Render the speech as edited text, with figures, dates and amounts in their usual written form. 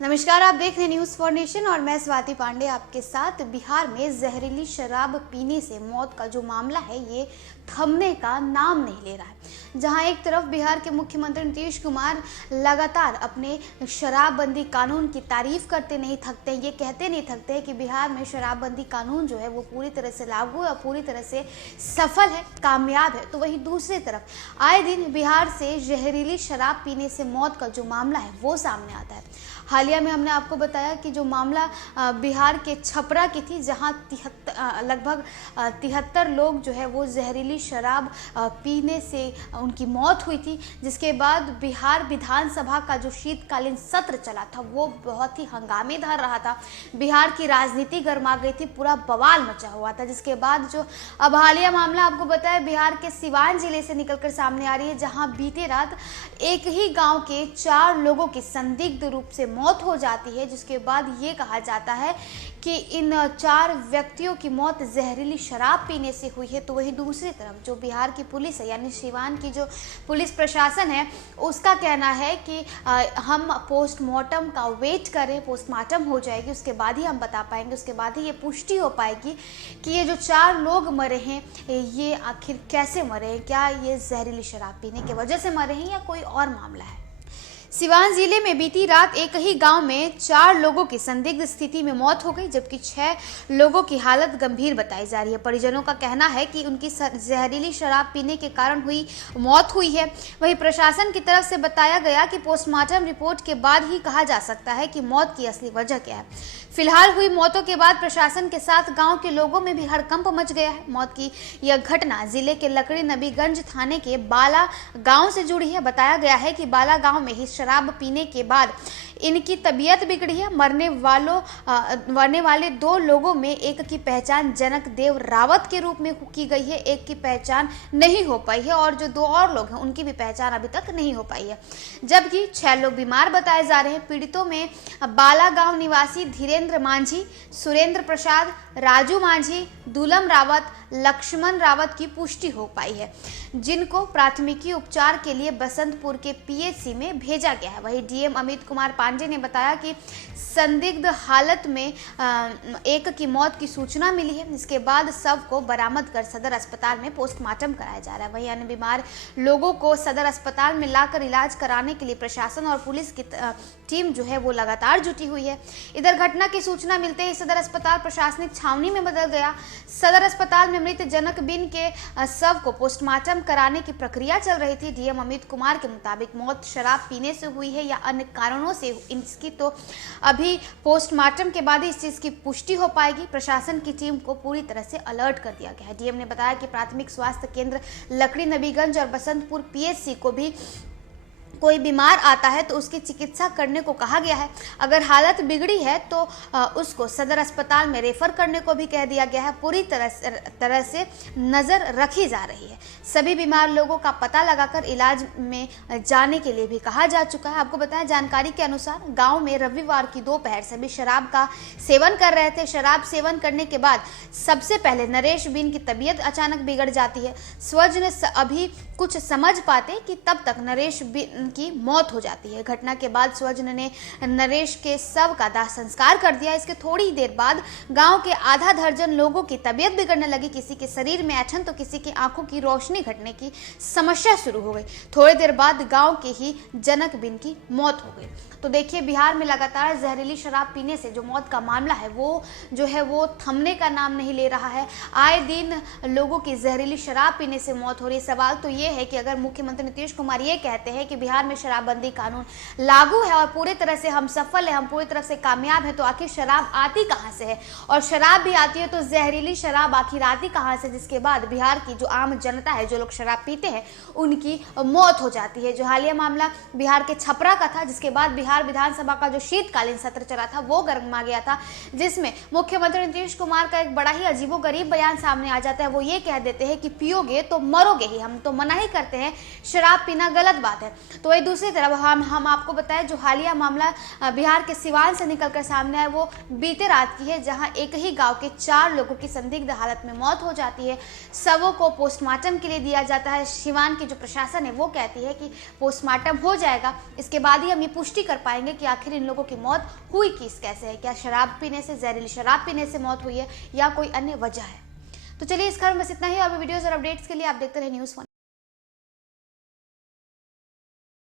नमस्कार, आप देख रहे हैं न्यूज़ फॉर नेशन और मैं स्वाति पांडे आपके साथ। बिहार में जहरीली शराब पीने से मौत का जो मामला है ये थमने का नाम नहीं ले रहा है। जहां एक तरफ बिहार के मुख्यमंत्री नीतीश कुमार लगातार अपने शराबबंदी कानून की तारीफ करते नहीं थकते, ये कहते नहीं थकते कि बिहार में शराबबंदी कानून जो है वो पूरी तरह से लागू है और पूरी तरह से सफल है, कामयाब है, तो वहीं दूसरी तरफ आए दिन बिहार से जहरीली शराब पीने से मौत का जो मामला है वो सामने आता है। हालिया में हमने आपको बताया कि जो मामला बिहार के छपरा की थी, जहां लगभग 73 लोग जो है वो जहरीली शराब पीने से उनकी मौत हुई थी, जिसके बाद बिहार विधानसभा का जो शीतकालीन सत्र चला था वो बहुत ही हंगामेदार रहा था। बिहार की राजनीति गर्मा गई थी, पूरा बवाल मचा हुआ था। जिसके बाद जो अब हालिया मामला आपको बताया बिहार के सिवान जिले से निकलकर सामने आ रही है, जहां बीते रात एक ही गाँव के 4 लोगों की संदिग्ध रूप से मौत हो जाती है, जिसके बाद ये कहा जाता है कि इन 4 व्यक्तियों की मौत जहरीली शराब पीने से हुई है। तो वहीं दूसरी तरफ जो बिहार की पुलिस है, यानी सिवान की जो पुलिस प्रशासन है, उसका कहना है कि हम पोस्टमार्टम का वेट करें, पोस्टमार्टम हो जाएगी उसके बाद ही हम बता पाएंगे, उसके बाद ही ये पुष्टि हो पाएगी कि ये जो 4 लोग मरे हैं ये आखिर कैसे मरे हैं, क्या ये जहरीली शराब पीने की वजह से मरे हैं या कोई और मामला है। सिवान जिले में बीती रात एक ही गांव में 4 लोगों की संदिग्ध स्थिति में मौत हो गई, जबकि 6 लोगों की हालत गंभीर बताई जा रही है। परिजनों का कहना है कि उनकी जहरीली शराब पीने के कारण हुई मौत हुई है। वहीं प्रशासन की तरफ से बताया गया कि पोस्टमार्टम रिपोर्ट के बाद ही कहा जा सकता है कि मौत की असली वजह क्या है। फिलहाल हुई मौतों के बाद प्रशासन के साथ गांव के लोगों में भी हड़कंप मच गया है। मौत की यह घटना जिले के लकड़ी नबीगंज थाने के बाला गांव से जुड़ी है। बताया गया है कि बाला गांव में ही शराब पीने के बाद इनकी तबीयत बिगड़ी है। मरने वाले 2 लोगों में एक की पहचान जनक देव रावत के रूप में की गई है, एक की पहचान नहीं हो पाई है और जो 2 और लोग हैं उनकी भी पहचान अभी तक नहीं हो पाई है, जबकि 6 लोग बीमार बताए जा रहे हैं। पीड़ितों में बाला गांव निवासी धीरेन्द्र मांझी, सुरेंद्र प्रसाद, राजू मांझी, दुलम रावत, लक्ष्मण रावत की पुष्टि हो पाई है, जिनको प्राथमिकी उपचार के लिए बसंतपुर के पीएचसी में भेजा गया है। वहीं डीएम अमित कुमार पांडे ने बताया कि संदिग्ध हालत में एक की मौत की सूचना मिली है, जिसके बाद शव को बरामद कर सदर अस्पताल में पोस्टमार्टम कराया जा रहा है। वहीं अन्य बीमार लोगों को सदर अस्पताल में लाकर इलाज कराने के लिए प्रशासन और पुलिस की टीम जो है वो लगातार जुटी हुई है। इधर घटना की सूचना मिलते ही सदर अस्पताल प्रशासनिक छावनी में बदल गया। सदर अस्पताल में मृत जनक बिन के शव को पोस्टमार्टम कराने की प्रक्रिया चल रही थी। डीएम अमित कुमार के मुताबिक मौत शराब पीने से हुई है या अन्य कारणों से, इसकी तो अभी पोस्टमार्टम के बाद ही इस चीज की पुष्टि हो पाएगी। प्रशासन की टीम को पूरी तरह से अलर्ट कर दिया गया है। डीएम ने बताया कि प्राथमिक स्वास्थ्य केंद्र लकड़ी नबीगंज और बसंतपुर पीएचसी को भी कोई बीमार आता है तो उसकी चिकित्सा करने को कहा गया है। अगर हालत बिगड़ी है तो उसको सदर अस्पताल में रेफर करने को भी कह दिया गया है। पूरी तरह से नज़र रखी जा रही है। सभी बीमार लोगों का पता लगाकर इलाज में जाने के लिए भी कहा जा चुका है। आपको बताया, जानकारी के अनुसार गांव में रविवार की दोपहर सभी शराब का सेवन कर रहे थे। शराब सेवन करने के बाद सबसे पहले नरेश बिन की तबीयत अचानक बिगड़ जाती है। स्वजन अभी कुछ समझ पाते कि तब तक नरेश बिन की मौत हो जाती है। घटना के बाद स्वजन ने नरेश के शव का दाह संस्कार कर दिया। इसके थोड़ी देर बाद गांव के आधा दर्जन लोगों की तबीयत बिगड़ने लगी। किसी के शरीर में ऐंठन तो किसी की आंखों की रोशनी घटने की समस्या शुरू हो गई। थोड़ी देर बाद गांव के ही जनक बिन की मौत हो गई। तो देखिए, बिहार में लगातार जहरीली शराब पीने से जो मौत का मामला है वो जो है वो थमने का नाम नहीं ले रहा है। आए दिन लोगों की जहरीली शराब पीने से मौत हो रही है। सवाल तो ये है कि अगर मुख्यमंत्री नीतीश कुमार ये कहते हैं कि बिहार में शराबबंदी कानून लागू है और पूरी तरह से हम सफल है, हम पूरी तरह से कामयाब है, तो आखिर शराब आती कहाँ से है? और शराब भी आती है तो जहरीली शराब आखिर आती कहाँ से, जिसके बाद बिहार की जो आम जनता है, जो लोग शराब पीते हैं, उनकी मौत हो जाती है। जो हालिया मामला बिहार के छपरा का था, जिसके बाद बिहार विधानसभा का जो शीतकालीन सत्र चला था वो गर्मा गया था, जिसमें मुख्यमंत्री नीतीश कुमार का एक बड़ा ही अजीबोगरीब बयान सामने आ जाता है। वो ये कह देते हैं कि पियोगे तो मरोगे ही, हम तो मना ही करते हैं, शराब पीना गलत बात है। तो वहीं दूसरी तरफ हम आपको बताएं, जो हालिया मामला बिहार के सिवान से निकलकर सामने आया वो बीते रात की है, जहां एक ही गांव के 4 लोगों की संदिग्ध हालत में मौत हो जाती है। शवों को पोस्टमार्टम के लिए दिया जाता है। सिवान की जो प्रशासन है वो कहती है कि पोस्टमार्टम हो जाएगा, इसके बाद ही हम ये पुष्टि कर पाएंगे कि आखिर इन लोगों की मौत हुई किस कैसे है। क्या शराब पीने से, जहरीली शराब पीने से मौत हुई है या कोई अन्य वजह है। तो चलिए इस खबर में बस इतना ही। और भी वीडियोस और अपडेट्स के लिए आप देखते रहे न्यूज़ 1।